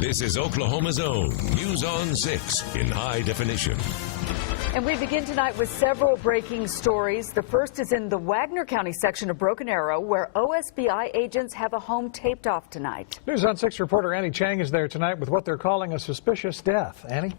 This is Oklahoma's own News on 6 in high definition. And we begin tonight with several breaking stories. The first is in the Wagner County section of Broken Arrow, where OSBI agents have a home taped off tonight. News on 6 reporter Annie Chang is there tonight with what they're calling a suspicious death. Annie?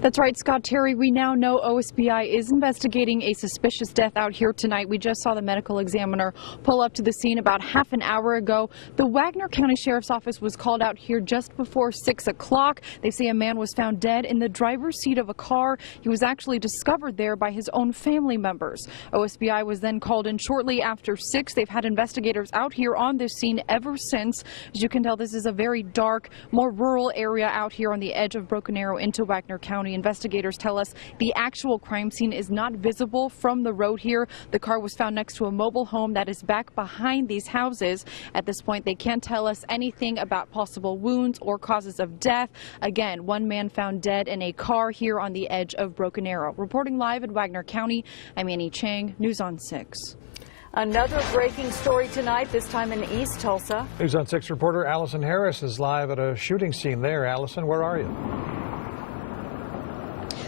That's right, Scott. Terry, we now know OSBI is investigating a suspicious death out here tonight. We just saw the medical examiner pull up to the scene about half an hour ago. The Wagner County Sheriff's Office was called out here just before 6 o'clock. They say a man was found dead in the driver's seat of a car. He was actually discovered there by his own family members. OSBI was then called in shortly after 6. They've had investigators out here on this scene ever since. As you can tell, this is a very dark, more rural area out here on the edge of Broken Arrow into Wagner County. Investigators tell us the actual crime scene is not visible from the road here. The car was found next to a mobile home that is back behind these houses. At this point, they can't tell us anything about possible wounds or causes of death. Again, one man found dead in a car here on the edge of Broken Arrow. Reporting live in Wagner County, I'm Annie Chang, News on 6. Another breaking story tonight, this time in East Tulsa. News on 6 reporter Allison Harris is live at a shooting scene there. Allison, where are you?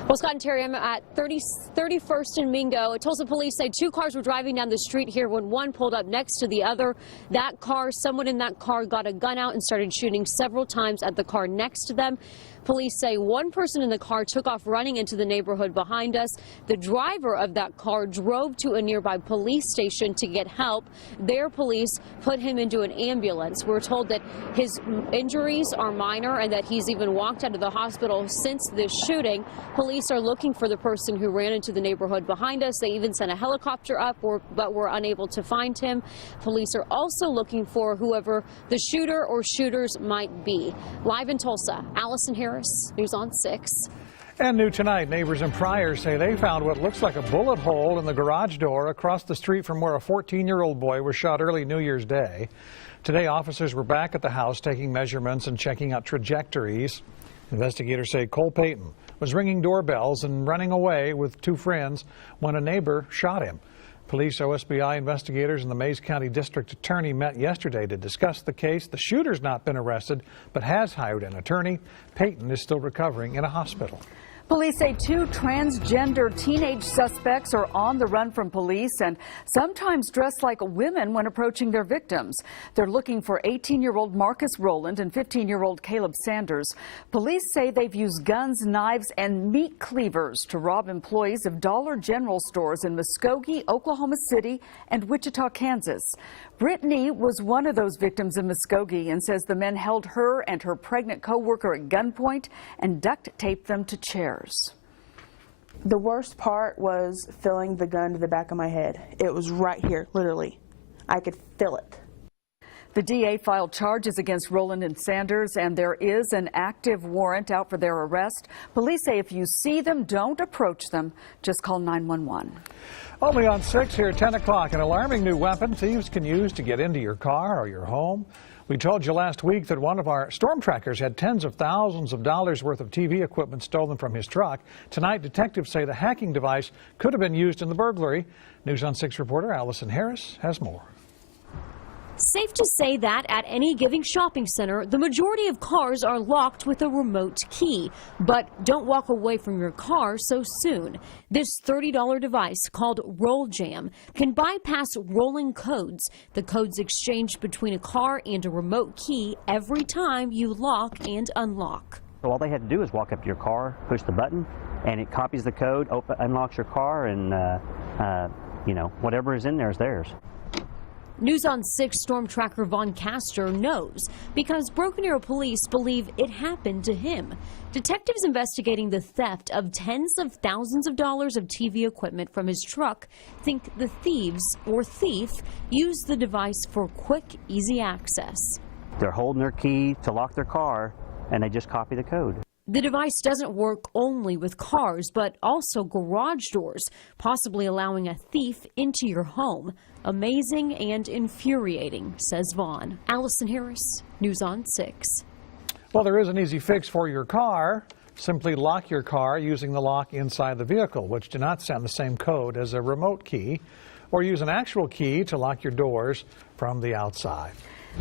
Well, Scott and Terry, I'm at 31st and Mingo. Tulsa police say two cars were driving down the street here when one pulled up next to the other. That car, someone in that car got a gun out and started shooting several times at the car next to them. Police say one person in the car took off running into the neighborhood behind us. The driver of that car drove to a nearby police station to get help. Their police put him into an ambulance. We're told that his injuries are minor and that he's even walked out of the hospital since this shooting. Police are looking for the person who ran into the neighborhood behind us. They even sent a helicopter up, but were unable to find him. Police are also looking for whoever the shooter or shooters might be. Live in Tulsa, Allison Harris, News on 6. And new tonight, neighbors in Pryor say they found what looks like a bullet hole in the garage door across the street from where a 14-year-old boy was shot early New Year's Day. Today, officers were back at the house taking measurements and checking out trajectories. Investigators say Cole Payton was ringing doorbells and running away with two friends when a neighbor shot him. Police, OSBI investigators, and the Mays County District Attorney met yesterday to discuss the case. The shooter's not been arrested, but has hired an attorney. Payton is still recovering in a hospital. Police say two transgender teenage suspects are on the run from police and sometimes dress like women when approaching their victims. They're looking for 18-year-old Marcus Rowland and 15-year-old Caleb Sanders. Police say they've used guns, knives, and meat cleavers to rob employees of Dollar General stores in Muskogee, Oklahoma City, and Wichita, Kansas. Brittany was one of those victims in Muskogee and says the men held her and her pregnant co-worker at gunpoint and duct taped them to chairs. The worst part was feeling the gun to the back of my head. It was right here, literally. I could feel it. The DA filed charges against Rowland and Sanders, and there is an active warrant out for their arrest. Police say if you see them, don't approach them. Just call 911. Only on 6 here at 10 o'clock, an alarming new weapon thieves can use to get into your car or your home. We told you last week that one of our storm trackers had tens of thousands of dollars worth of TV equipment stolen from his truck. Tonight, detectives say the hacking device could have been used in the burglary. News on 6 reporter Allison Harris has more. Safe to say that at any given shopping center, the majority of cars are locked with a remote key. But don't walk away from your car so soon. This $30 device called Roll Jam can bypass rolling codes. The codes exchanged between a car and a remote key every time you lock and unlock. So all they had to do is walk up to your car, push the button, and it copies the code, unlocks your car, and whatever is in there is theirs. News on 6 storm tracker Von Castor knows because Broken Arrow police believe it happened to him. Detectives investigating the theft of tens of thousands of dollars of TV equipment from his truck think the thieves or thief used the device for quick, easy access. They're holding their key to lock their car, and they just copy the code. The device doesn't work only with cars, but also garage doors, possibly allowing a thief into your home. Amazing and infuriating, says Vaughn. Allison Harris, News on 6. Well, there is an easy fix for your car. Simply lock your car using the lock inside the vehicle, which do not send the same code as a remote key, or use an actual key to lock your doors from the outside.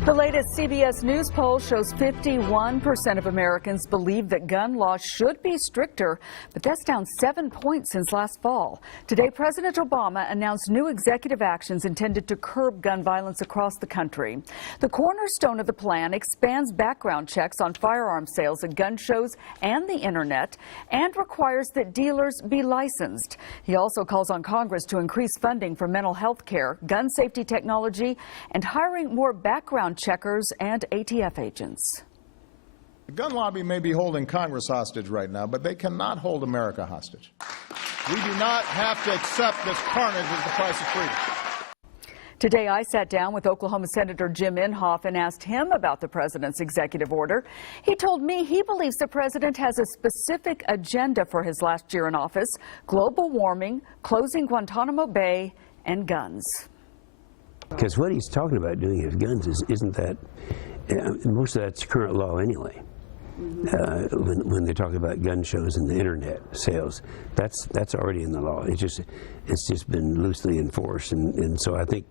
The latest CBS News poll shows 51% of Americans believe that gun laws should be stricter, but that's down 7 points since last fall. Today, President Obama announced new executive actions intended to curb gun violence across the country. The cornerstone of the plan expands background checks on firearm sales at gun shows and the internet and requires that dealers be licensed. He also calls on Congress to increase funding for mental health care, gun safety technology, and hiring more background checkers and ATF agents. The gun lobby may be holding Congress hostage right now, but they cannot hold America hostage. We do not have to accept this carnage as the price of freedom. Today, I sat down with Oklahoma Senator Jim Inhofe and asked him about the president's executive order. He told me he believes the president has a specific agenda for his last year in office: global warming, closing Guantanamo Bay, and guns. Because what he's talking about doing with guns isn't that, most of that's current law anyway. When they talk about gun shows and the internet sales, that's already in the law. It's just been loosely enforced, and so I think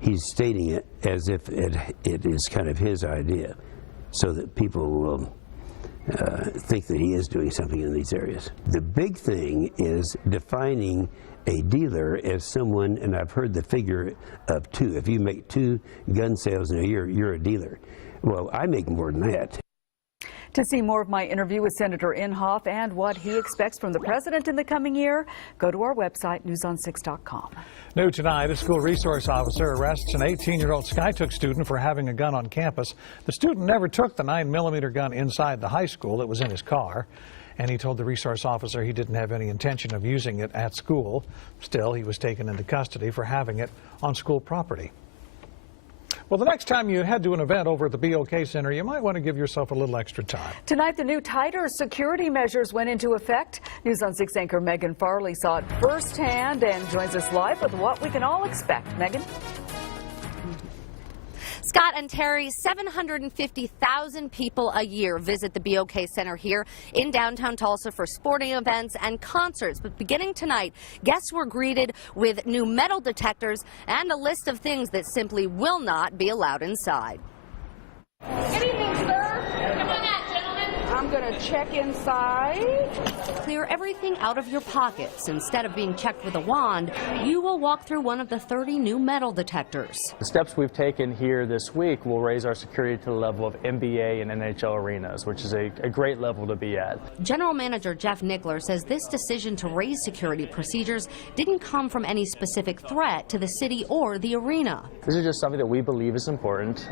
he's stating it as if it is kind of his idea, so that people will think that he is doing something in these areas. The big thing is defining a dealer as someone, and I've heard the figure of 2. If you make 2 gun sales in a year, you're a dealer. Well, I make more than that. To see more of my interview with Senator Inhofe and what he expects from the president in the coming year, go to our website, newson6.com. New tonight, a school resource officer arrests an 18-year-old Skytook student for having a gun on campus. The student never took the 9mm gun inside the high school. It was in his car. And he told the resource officer he didn't have any intention of using it at school. Still, he was taken into custody for having it on school property. Well, the next time you head to an event over at the BOK Center, you might want to give yourself a little extra time. Tonight, the new tighter security measures went into effect. News on 6 anchor Megan Farley saw it firsthand and joins us live with what we can all expect. Megan? Scott and Terry, 750,000 people a year visit the BOK Center here in downtown Tulsa for sporting events and concerts. But beginning tonight, guests were greeted with new metal detectors and a list of things that simply will not be allowed inside. Good evening, sir. Come on out, gentlemen. I'm going to check inside. Clear everything out of your pockets. Instead of being checked with a wand, you will walk through one of the 30 new metal detectors. The steps we've taken here this week will raise our security to the level of NBA and NHL arenas, which is a great level to be at. General Manager Jeff Nickler says this decision to raise security procedures didn't come from any specific threat to the city or the arena. This is just something that we believe is important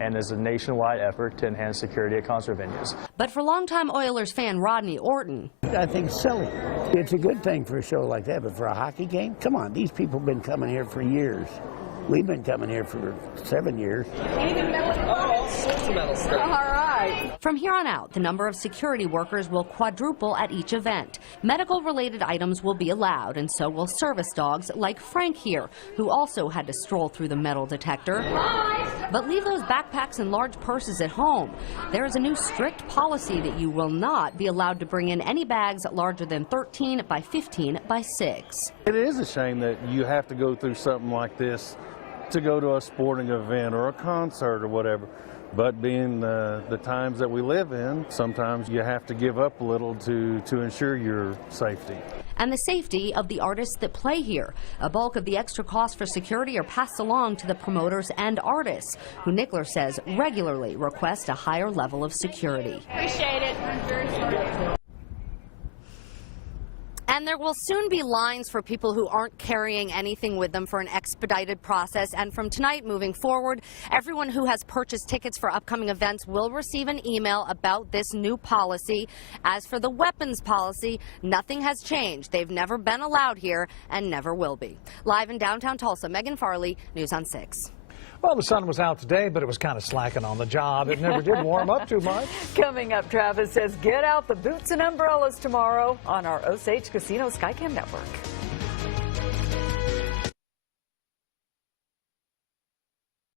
and is a nationwide effort to enhance security at concert venues. But for longtime Oilers fan Rodney Orton, I think it's silly. It's a good thing for a show like that, but for a hockey game, come on, these people have been coming here for years. We've been coming here for 7 years. All right. From here on out, the number of security workers will quadruple at each event. Medical-related items will be allowed, and so will service dogs like Frank here, who also had to stroll through the metal detector. But leave those backpacks and large purses at home. There is a new strict policy that you will not be allowed to bring in any bags larger than 13 by 15 by 6. It is a shame that you have to go through something like this to go to a sporting event or a concert or whatever. But being the times that we live in, sometimes you have to give up a little to ensure your safety. And the safety of the artists that play here. A bulk of the extra costs for security are passed along to the promoters and artists, who Nickler says regularly request a higher level of security. Appreciate it. I'm very sorry. And there will soon be lines for people who aren't carrying anything with them for an expedited process. And from tonight moving forward, everyone who has purchased tickets for upcoming events will receive an email about this new policy. As for the weapons policy, nothing has changed. They've never been allowed here and never will be. Live in downtown Tulsa, Megan Farley, News on 6. Well, the sun was out today, but it was kind of slacking on the job. It never did warm up too much. Coming up, Travis says get out the boots and umbrellas tomorrow on our Osage Casino Skycam Network.